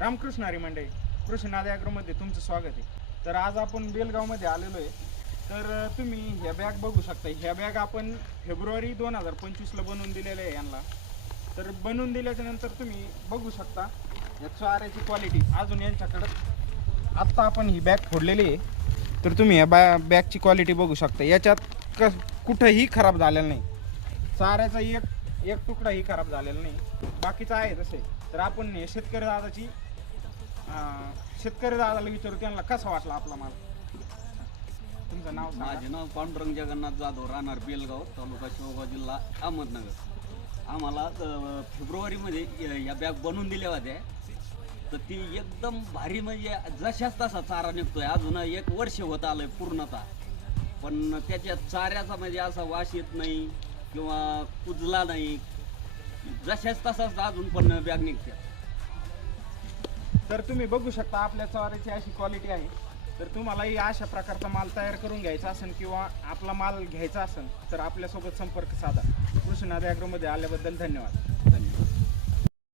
रामकृष्ण हरी मंडळी, कृषी नाद ॲग्रोमध्ये तुमचं स्वागत आहे. तर आज आपण बेलगावमध्ये आलेलो आहे. तर तुम्ही ह्या बॅग बघू शकता. ह्या बॅग आपण फेब्रुवारी 2025ला बनवून दिलेल्या आहे यांना. तर बनवून दिल्याच्या नंतर तुम्ही बघू शकता या चाऱ्याची क्वालिटी. अजून यांच्याकडं आत्ता आपण ही बॅग फोडलेली आहे. तर तुम्ही या बॅगची क्वालिटी बघू शकता. याच्यात कुठंही खराब झालेलं नाही. चाऱ्याचा एक तुकडाही खराब झालेला नाही, बाकीचं आहे तसे. तर आपण हे शेतकरी दादाला विचारू, त्यांना कसा वाटला आपला माल. तुमचं नाव सांगा. माझे नाव पांडुरंग जगन्नाथ जाधव, राहणार बेलगाव, तालुका शिवगाव, जिल्हा अहमदनगर. आम्हाला फेब्रुवारीमध्ये या बॅग बनवून दिल्या होत्या. तर ती एकदम भारी, म्हणजे जशाच तसा चारा निघतोय. अजून 1 वर्ष होत आलंय पूर्णतः, पण त्याच्या चाऱ्याचा म्हणजे असा वास येत नाही किंवा कुजला नाही. जशाच तसाच अजून पण बॅग निघते. तर तुम्ही बघू शकता आपल्या चाऱ्याची अशी क्वालिटी आहे. तर तुम्हालाही अशा प्रकारचा माल तयार करून घ्यायचा असेल किंवा आपला माल घ्यायचा असेल तर आपल्यासोबत संपर्क साधा. कृषी नाद ॲग्रोमध्ये आल्याबद्दल धन्यवाद.